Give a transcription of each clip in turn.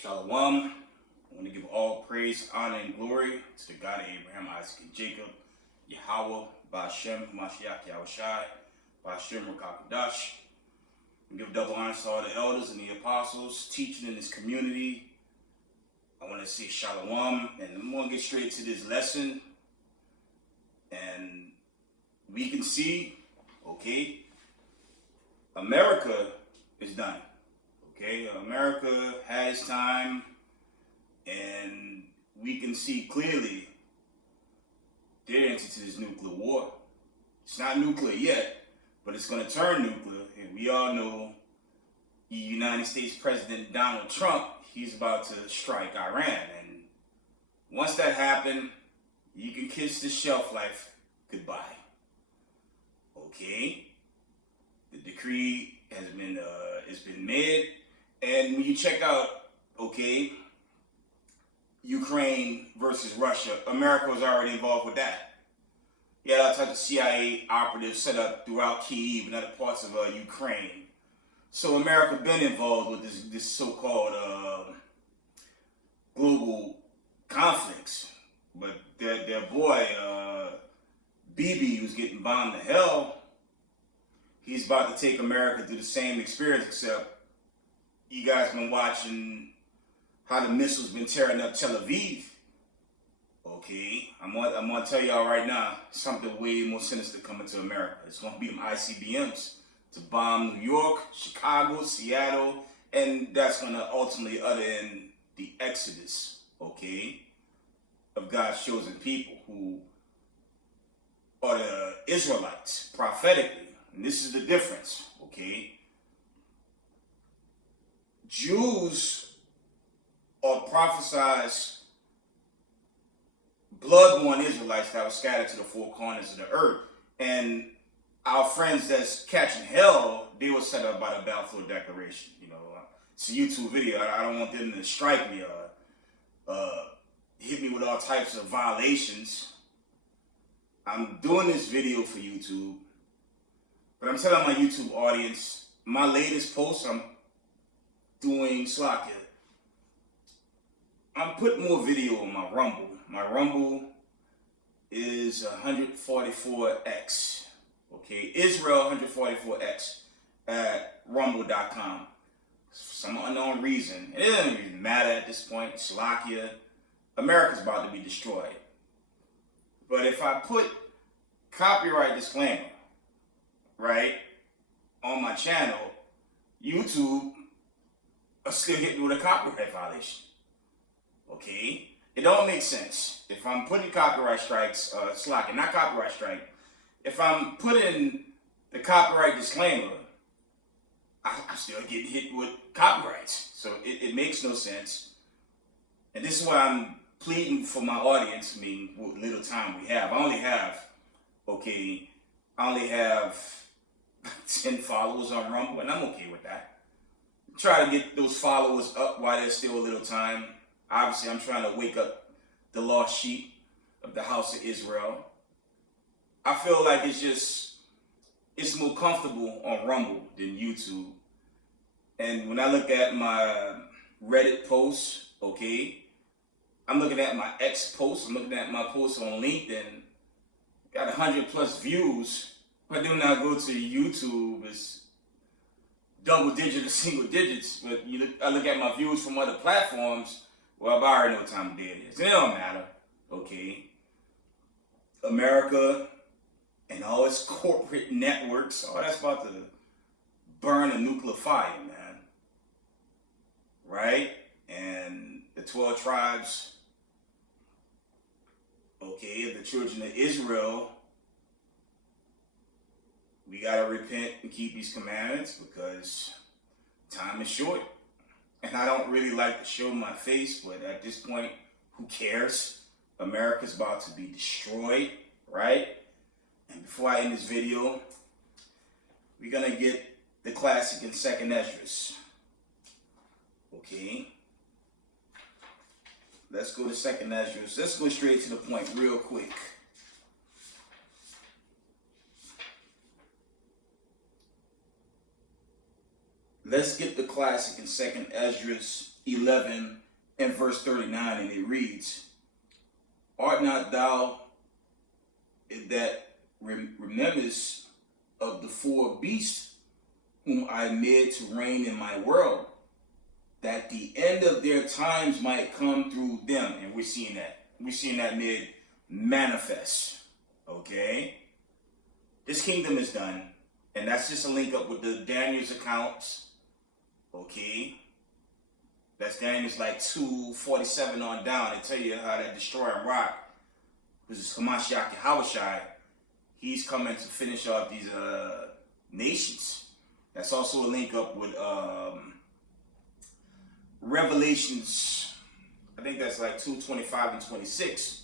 Shalom. I want to give all praise, honor, and glory to the God of Abraham, Isaac, and Jacob, Yahweh, Ba'ashem, Mashiach, Yahushai, Ba'ashem, Rakakadash. And give double honor to all the elders and the apostles teaching in this community. I want to say Shalom, and I'm going to get straight to this lesson. And we can see, okay, America is done. Okay, America has time, and we can see clearly they're into this nuclear war. It's not nuclear yet, but it's going to turn nuclear. And we all know the United States President Donald Trump, he's about to strike Iran. And once that happens, you can kiss the shelf life goodbye. Okay, the decree has been made. And when you check out, okay, Ukraine versus Russia, America was already involved with that. You had all types of CIA operatives set up throughout Kyiv and other parts of Ukraine. So America been involved with this so-called global conflicts. But their boy, Bibi, who's getting bombed to hell, he's about to take America through the same experience, except you guys been watching how the missiles been tearing up Tel Aviv. Okay, I'm gonna tell y'all right now something way more sinister coming to America. It's gonna be them ICBMs to bomb New York, Chicago, Seattle, and that's gonna ultimately usher in the exodus, okay, of God's chosen people who are the Israelites prophetically. And this is the difference, okay? Jews are prophesied blood-born Israelites that were scattered to the four corners of the earth. And our friends that's catching hell, they were set up by the Balfour Declaration. You know, it's a YouTube video. I don't want them to strike me or hit me with all types of violations. I'm doing this video for YouTube, but I'm telling my YouTube audience, my latest post, I'm doing Slakia. I'm putting more video on my Rumble. My Rumble is 144x. Okay, Israel 144x at rumble.com. For some unknown reason, it doesn't even matter at this point. Slakia, America's about to be destroyed. But if I put copyright disclaimer, right, on my channel, YouTube still hit me with a copyright violation. Okay? It don't make sense. If I'm putting copyright strikes, slacking, not copyright strike, if I'm putting the copyright disclaimer, I'm still getting hit with copyrights. So it makes no sense. And this is why I'm pleading for my audience. I mean, what little time we have. I only have 10 followers on Rumble, and I'm okay with that. Try to get those followers up while there's still a little time. Obviously, I'm trying to wake up the lost sheep of the house of Israel. I feel like it's more comfortable on Rumble than YouTube. And when I look at my Reddit posts, okay, I'm looking at my X posts, I'm looking at my posts on LinkedIn, got 100+ views, but then when I go to YouTube, it's double digit or single digits. But I look at my views from other platforms, well, I already know what time of day it is. And it don't matter, okay? America and all its corporate networks, all that's about to burn a nuclear fire, man. Right? And the 12 tribes, okay, of the children of Israel, we got to repent and keep these commandments because time is short. And I don't really like to show my face, but at this point, who cares? America's about to be destroyed, right? And before I end this video, we're going to get the classic in 2nd Esdras. Okay? Let's go to 2nd Esdras. Let's go straight to the point real quick. Let's get the classic in 2nd Esdras 11 and verse 39, and it reads, Art not thou that rememberest of the four beasts whom I made to reign in my world, that the end of their times might come through them? And we're seeing that. We're seeing that made manifest. Okay? This kingdom is done. And that's just a link up with the Daniel's accounts. Okay? That's Daniel's like 2:47 on down. They tell you how that destroying rock, which is Hamashiach Yahushai, he's coming to finish off these nations. That's also a link up with Revelations. I think that's like 2:25 and 26.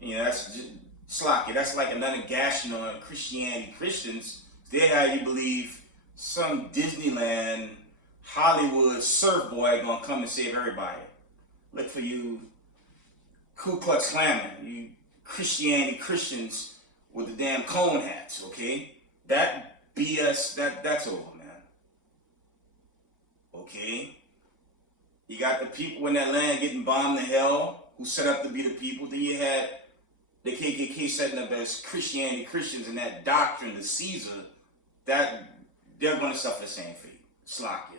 You know, that's just slocky. That's like another gashing on Christians. They have you believe some Disneyland, Hollywood surf boy gonna come and save everybody. Look for you Ku Klux Klan, you Christians with the damn cone hats, okay? That BS, that's over, man. Okay? You got the people in that land getting bombed to hell who set up to be the people. Then you had the KKK setting up as Christians and that doctrine, the Caesar, that they're going to suffer the same fate. Slovakia.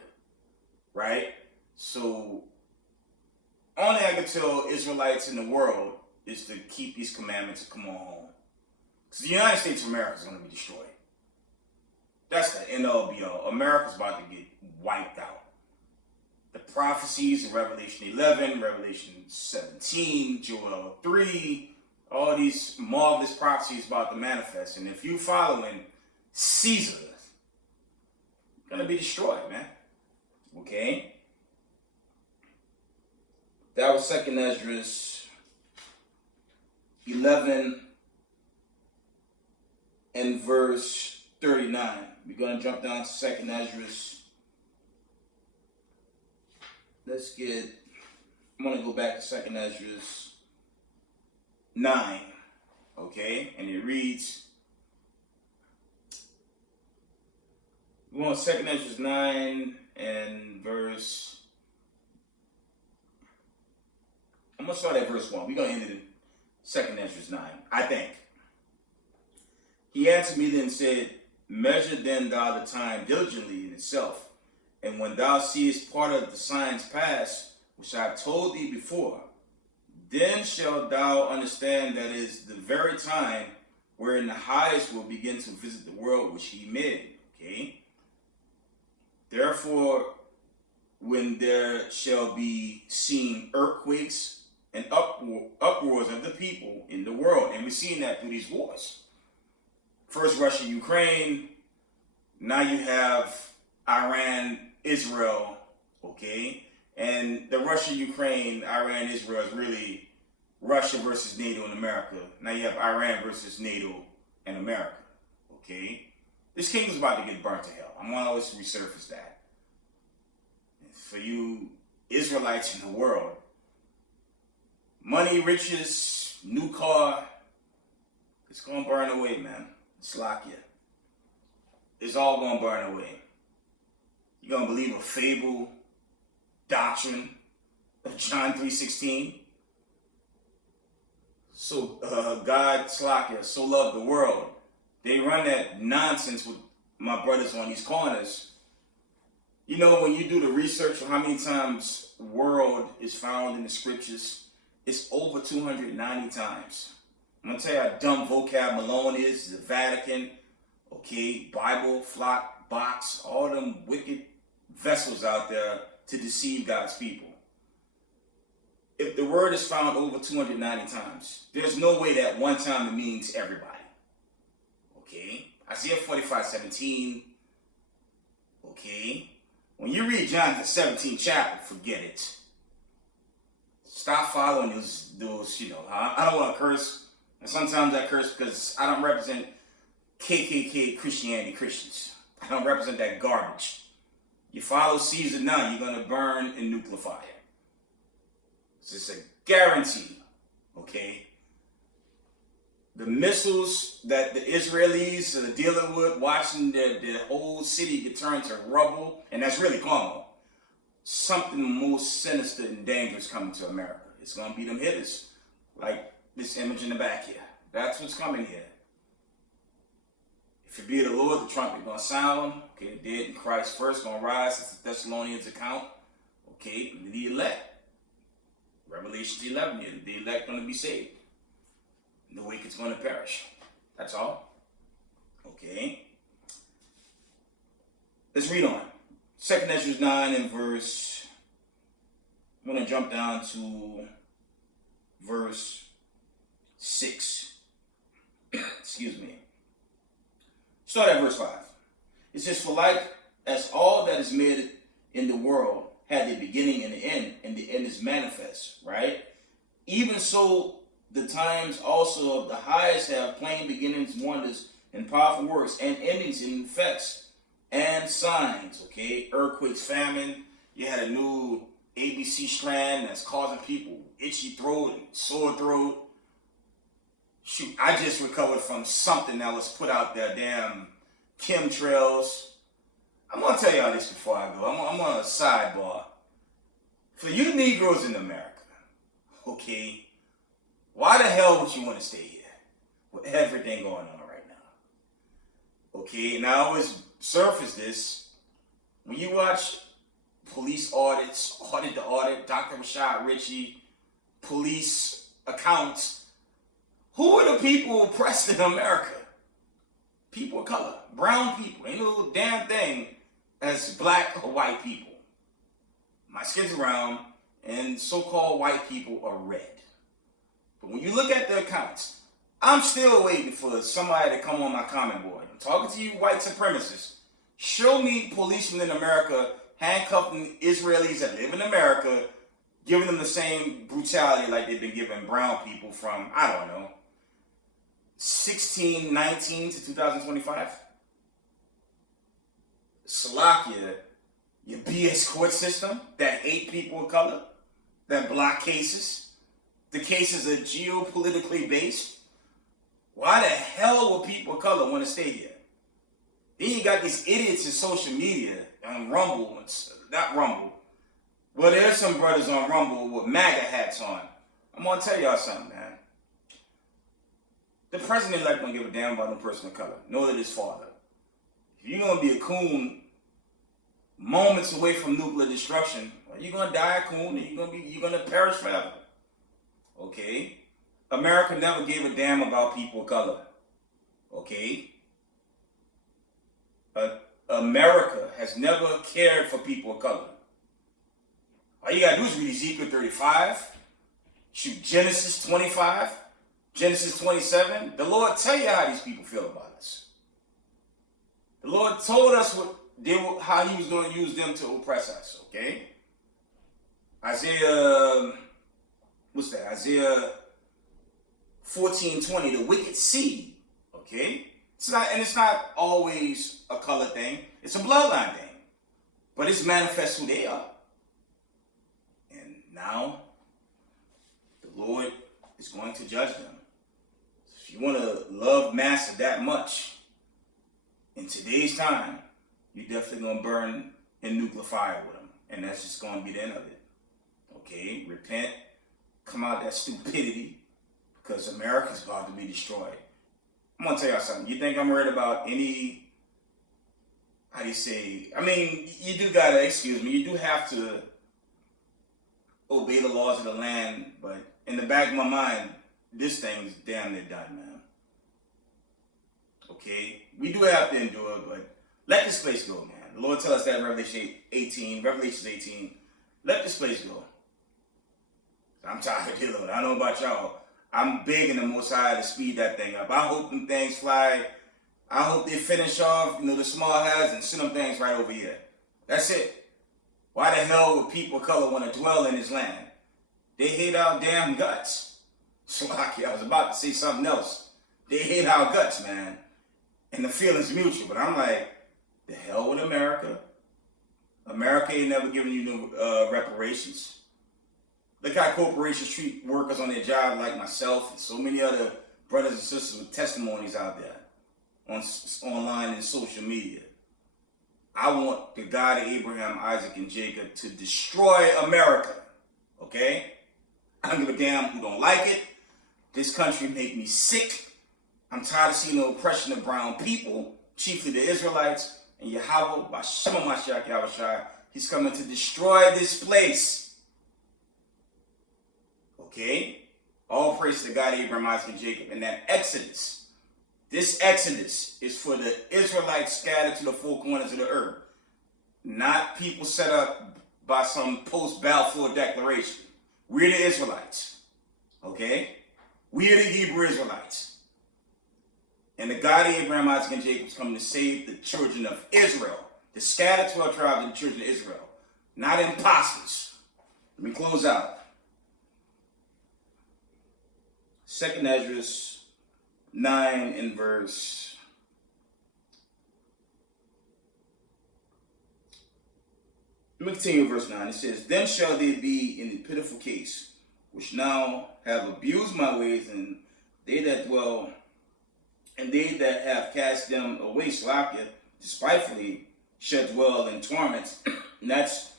Right? So, only I can tell Israelites in the world is to keep these commandments and come on home. Because the United States of America is going to be destroyed. That's the end all be all. America's about to get wiped out. The prophecies in Revelation 11, Revelation 17, Joel 3, all these marvelous prophecies about to manifest. And if you following Caesar, you're going to be destroyed, man. Okay? That was 2nd Esdras 11 and verse 39. We're going to jump down to 2nd Esdras. I'm going to go back to 2nd Esdras 9. Okay? And it reads, we want 2nd Esdras 9 and verse, I'm going to start at verse 1. We're going to end it in 2nd Esdras 9, I think. He answered me then and said, Measure then thou the time diligently in itself, and when thou seest part of the signs pass, which I have told thee before, then shalt thou understand that is the very time wherein the highest will begin to visit the world which he made. Okay? Therefore, when there shall be seen earthquakes and uproars of the people in the world, and we're seeing that through these wars. First Russia, Ukraine, now you have Iran, Israel, okay? And the Russia, Ukraine, Iran, Israel is really Russia versus NATO and America. Now you have Iran versus NATO and America, okay? This kingdom's about to get burnt to hell. I'm going to always resurface that. For you Israelites in the world, money, riches, new car, it's going to burn away, man. Slovakia. It's all going to burn away. You're going to believe a fable doctrine of John 3:16. So God, Slovakia, so loved the world. They run that nonsense with my brothers on these corners. You know, when you do the research on how many times world is found in the scriptures, it's over 290 times. I'm going to tell you how dumb vocab Malone is, the Vatican, okay, Bible, flock, box, all them wicked vessels out there to deceive God's people. If the word is found over 290 times, there's no way that one time it means everybody. Okay? Isaiah 45:17. Okay? When you read John the 17th chapter, forget it. Stop following those you know, I don't want to curse. And sometimes I curse because I don't represent KKK Christians. I don't represent that garbage. You follow Caesar now, you're going to burn in nuclear fire. It's a guarantee, okay? The missiles that the Israelis are dealing with, watching their whole city get turned to rubble, and that's really Congo. something most sinister and dangerous coming to America. It's going to be them hitters, like this image in the back here. That's what's coming here. If it be the Lord, the trumpet going to sound. Okay, the dead in Christ first going to rise. It's the Thessalonians account. Okay, the elect. Revelation 11 here. The elect going to be saved. And the wicked's going to perish. That's all. Okay. Let's read on. 2nd Ezra 9 and verse. I'm going to jump down to verse 6. Excuse me. Start at verse 5. It says, for like as all that is made in the world had a beginning and an the end is manifest, right? Even so, the times also of the highest have plain beginnings, wonders, and powerful works, and endings and effects, and signs, okay? Earthquakes, famine. You had a new ABC strand that's causing people itchy throat and sore throat. Shoot, I just recovered from something that was put out there, damn chemtrails. I'm going to tell y'all this before I go. I'm on a sidebar. For you Negroes in America, okay, why the hell would you want to stay here with everything going on right now? Okay, and I always surface this. When you watch police audits, Audit the Audit, Dr. Rashad Ritchie, police accounts, who are the people oppressed in America? People of color, brown people. Ain't no damn thing as black or white people. My skin's brown, and so-called white people are red. But when you look at the accounts, I'm still waiting for somebody to come on my comment board. I'm talking to you white supremacists. Show me policemen in America handcuffing Israelis that live in America, giving them the same brutality like they've been giving brown people from, I don't know, 1619 to 2025. Slovakia, your BS court system that hate people of color, that block cases. The cases are geopolitically based. Why the hell would people of color want to stay here? Then you got these idiots in social media on Rumble, not Rumble. Well, there's some brothers on Rumble with MAGA hats on. I'm going to tell y'all something, man. The president-elect don't give a damn about no person of color, nor did his father. If you're going to be a coon moments away from nuclear destruction, well, you're going to die a coon and you're going to perish forever. Okay? America never gave a damn about people of color. Okay? America has never cared for people of color. All you got to do is read Ezekiel 35, shoot Genesis 25, Genesis 27. The Lord tell you how these people feel about us. The Lord told us how he was going to use them to oppress us, okay? Isaiah 14:20, the wicked seed, okay? It's not always a color thing. It's a bloodline thing. But it's manifest who they are. And now, the Lord is going to judge them. If you want to love master that much, in today's time, you're definitely going to burn in nuclear fire with them. And that's just going to be the end of it. Okay? Repent. Come out of that stupidity. Because America's about to be destroyed. I'm going to tell y'all something. You think I'm worried about any, how do you say, I mean, you do got to, excuse me, you do have to obey the laws of the land. But in the back of my mind, this thing's damn near done, man. Okay? We do have to endure, but let this place go, man. The Lord tells us that in Revelation 18. Let this place go. I'm tired of dealing with it. I don't know about y'all. I'm begging the Most High to speed that thing up. I hope them things fly. I hope they finish off, the small hats and send them things right over here. That's it. Why the hell would people of color want to dwell in this land? They hate our damn guts. Slovakia, I was about to say something else. They hate our guts, man. And the feeling's mutual. But I'm like, the hell with America? America ain't never giving you no reparations. Look how corporations treat workers on their job like myself and so many other brothers and sisters with testimonies out there online and social media. I want the God of Abraham, Isaac, and Jacob to destroy America. Okay? I don't give a damn who don't like it. This country make me sick. I'm tired of seeing the oppression of brown people, chiefly the Israelites. And Yahweh, B'Shem HaMashiach Yahushua, he's coming to destroy this place. Okay? All praise to God, Abraham, Isaac, and Jacob. And that Exodus, this Exodus is for the Israelites scattered to the four corners of the earth. Not people set up by some post-Balfour declaration. We're the Israelites. Okay? We are the Hebrew Israelites. And the God of Abraham, Isaac, and Jacob is coming to save the children of Israel. The scattered 12 tribes of the children of Israel. Not imposters. Let me close out. 2nd Ezra 9 and verse. Let me continue with verse 9. It says, Then shall they be in the pitiful case, which now have abused my ways, and they that have cast them away, Slakia, despitefully, shall dwell in torments. And that's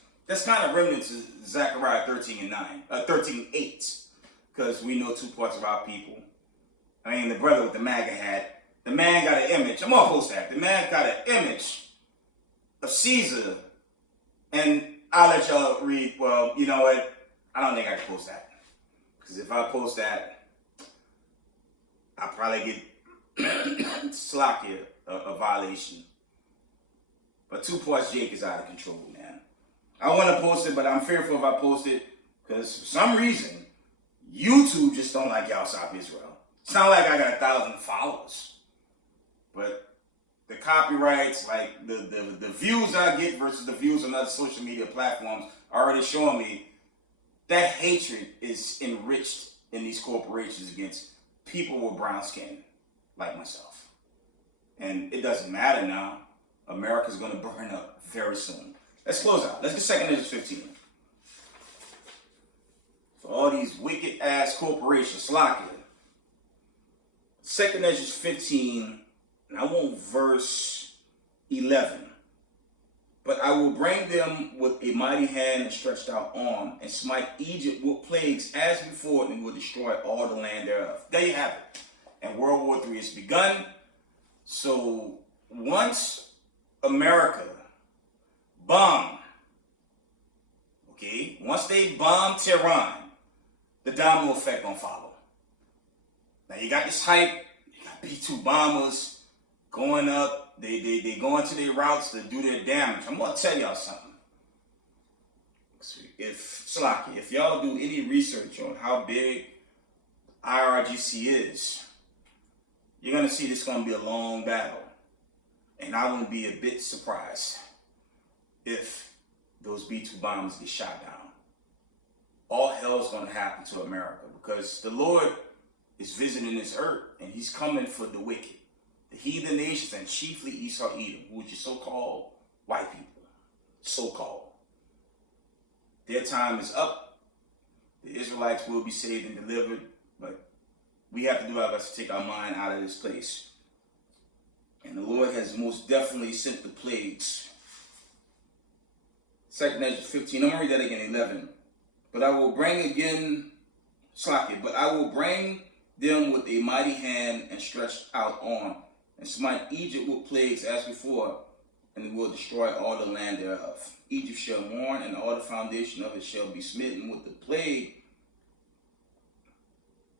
kind of remnant to Zechariah 13:8. Because we know two parts of our people. I mean, the brother with the MAGA hat. The man got an image. I'm gonna post that. The man got an image of Caesar. And I'll let y'all read. Well, you know what? I don't think I can post that. Because if I post that, I'll probably get Slakia, a violation. But 2 parts Jake is out of control, man. I want to post it, but I'm fearful if I post it. Because for some reason, YouTube just don't like y'all South Israel. It's not like I got 1,000 followers. But the copyrights, like the views I get versus the views on other social media platforms are already showing me that hatred is enriched in these corporations against people with brown skin, like myself. And it doesn't matter now. America's going to burn up very soon. Let's close out. Let's get 2nd Ezra 15. For all these wicked ass corporations, Slakia. 2nd Ezra 15, and I want verse 11. But I will bring them with a mighty hand and stretched out arm, and smite Egypt with plagues as before, and will destroy all the land thereof. There you have it. And World War III has begun. So once America bomb, okay, once they bomb Tehran, the domino effect gonna follow. Now you got this hype, you got B-2 bombers going up, they go into their routes to do their damage. I'm gonna tell y'all something. If y'all do any research on how big IRGC is, you're gonna see this gonna be a long battle. And I wouldn't be a bit surprised if those B-2 bombers get shot down. All hell's gonna happen to America because the Lord is visiting this earth and he's coming for the wicked, the heathen nations, and chiefly Esau Edom, which is so-called white people, so-called. Their time is up. The Israelites will be saved and delivered, but we have to do our best to take our mind out of this place. And the Lord has most definitely sent the plagues. 2nd Ezra 15, I'm going to read that again, 11. But I will bring again, but I will bring them with a mighty hand and stretched out arm, and smite Egypt with plagues as before, and will destroy all the land thereof. Egypt shall mourn, and all the foundation of it shall be smitten with the plague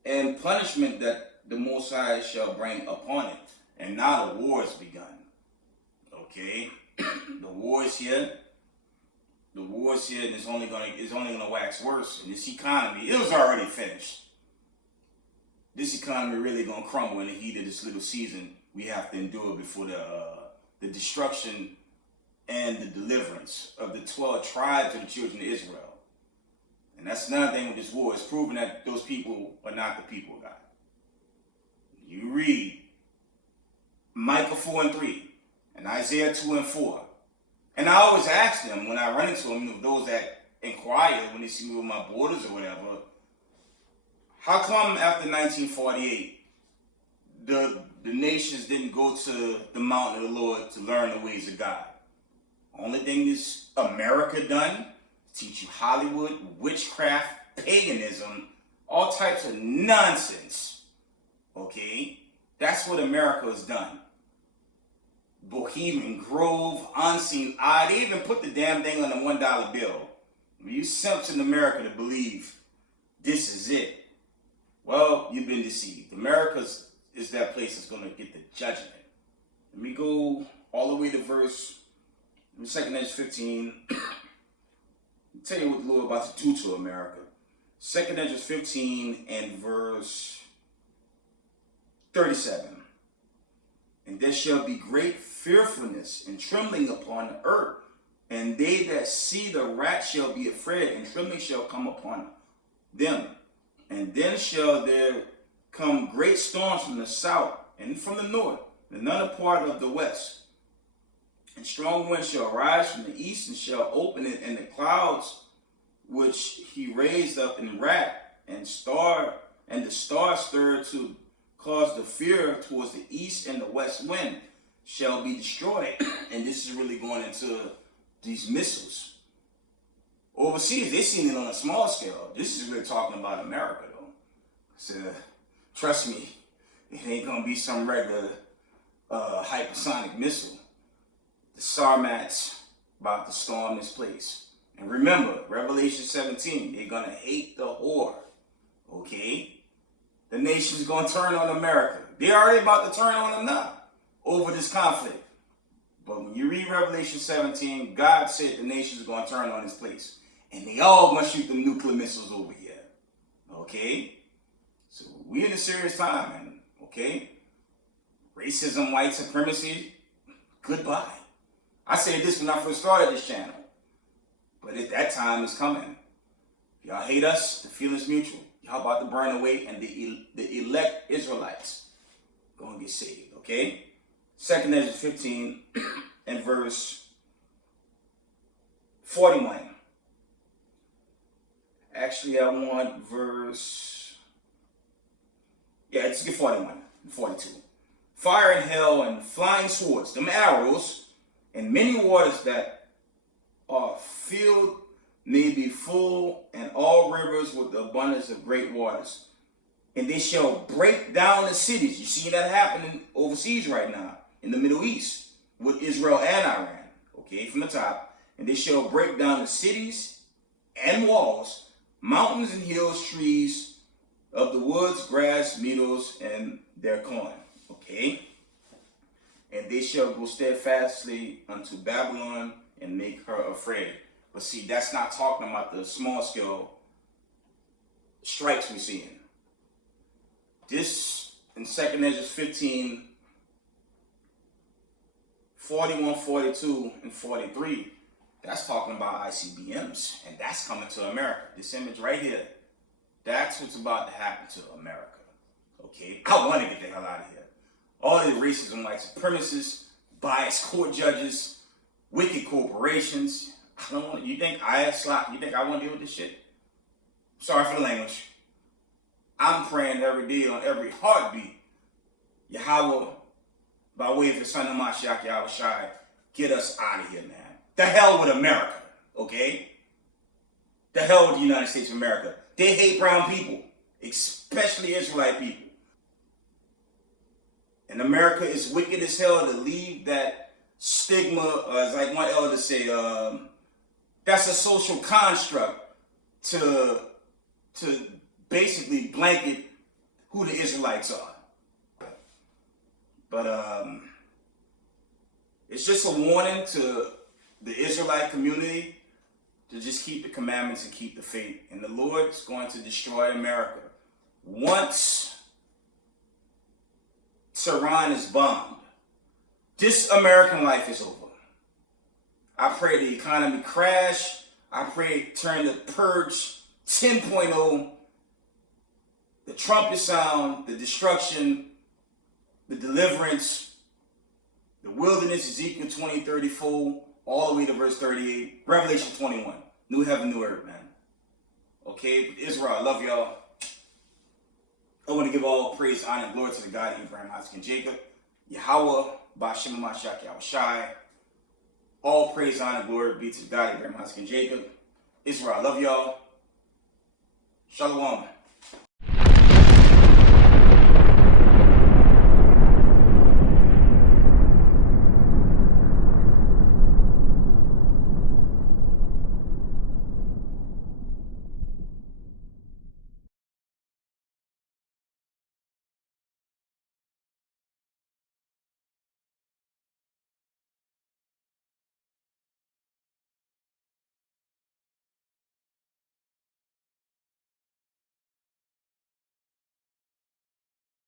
and punishment that the Most High shall bring upon it. And now the war has begun. Okay? The war is here. The war is here, and it's only gonna wax worse. And this economy, it was already finished. This economy really gonna crumble in the heat of this little season we have to endure before the destruction and the deliverance of the 12 tribes of the children of Israel. And that's another thing with this war. It's proven that those people are not the people of God. You read Micah 4 and 3 and Isaiah 2 and 4. And I always ask them when I run into them, those that inquire when they see me with my borders or whatever, how come after 1948 the nations didn't go to the mountain of the Lord to learn the ways of God? Only thing is America done, teach you Hollywood, witchcraft, paganism, all types of nonsense. Okay? That's what America has done. Bohemian Grove, Unseen Eye, they even put the damn thing on the $1 bill. You simps in America to believe this is it. Well, you've been deceived. America is that place that's going to get the judgment. Let me go all the way to verse 2 Corinthians 15. I'll tell you what the Lord about to do to America. 2 Corinthians 15 and verse 37. And there shall be great fearfulness and trembling upon the earth. And they that see the wrath shall be afraid, and trembling shall come upon them. And then shall there come great storms from the south and from the north, and none part of the west. And strong winds shall rise from the east, and shall open it, and the clouds which he raised up in wrath, and the star stirred to cause the fear towards the east and the west wind shall be destroyed. And this is really going into these missiles. Overseas, they seen it on a small scale. This is really talking about America, though. So, trust me, it ain't gonna be some regular hypersonic missile. The Sarmats about to storm this place. And remember, Revelation 17, they're gonna hate the whore. Okay? The nation's gonna turn on America. They're already about to turn on them now over this conflict. But when you read Revelation 17, God said the nation's gonna turn on this place. And they all gonna shoot them nuclear missiles over here. Okay? So we in a serious time, man. Okay? Racism, white supremacy, goodbye. I said this when I first started this channel. But at that time is coming. If y'all hate us, the feeling's mutual. Y'all about to burn away, and the elect Israelites gonna get saved. Okay? 2 Corinthians 15 and verse 41. Actually, I want verse... Yeah, let's get 41 and 42. Fire and hell and flying swords, them arrows, and many waters that are filled may be full, and all rivers with the abundance of great waters. And they shall break down the cities. You see that happening overseas right now in the Middle East with Israel and Iran. Okay, from the top. And they shall break down the cities and walls, mountains and hills, trees of the woods, grass, meadows, and their corn. Okay? And they shall go steadfastly unto Babylon and make her afraid. But see, that's not talking about the small scale strikes we're seeing. This in 2 Corinthians 15, 41, 42, and 43, that's talking about ICBMs, and that's coming to America. This image right here, that's what's about to happen to America. Okay? I want to get the hell out of here. All the racism, white supremacists, biased court judges, wicked corporations. I don't want. You think I want to deal with this shit? Sorry for the language. I'm praying every day on every heartbeat. Yahweh, by way of his son Hamashiach Yahushai, get us out of here, man. The hell with America, okay? The hell with the United States of America. They hate brown people, especially Israelite people. And America is wicked as hell to leave that stigma, as like one elder say, that's a social construct to basically blanket who the Israelites are. But it's just a warning to the Israelite community to just keep the commandments and keep the faith. And the Lord's going to destroy America. Once Tehran is bombed, this American life is over. I pray the economy crash. I pray turn the purge 10.0, the trumpet sound, the destruction, the deliverance, the wilderness, Ezekiel 20:34, all the way to verse 38, Revelation 21, new heaven, new earth, man. Okay, but Israel, I love y'all. I want to give all praise, honor, and glory to the God of Abraham, Isaac, and Jacob, Yahweh, Ba'ashem Mashiach Yahushai. All praise, honor, glory be to God, Abraham, Isaac, and Jacob. Israel, I love y'all. Shalom.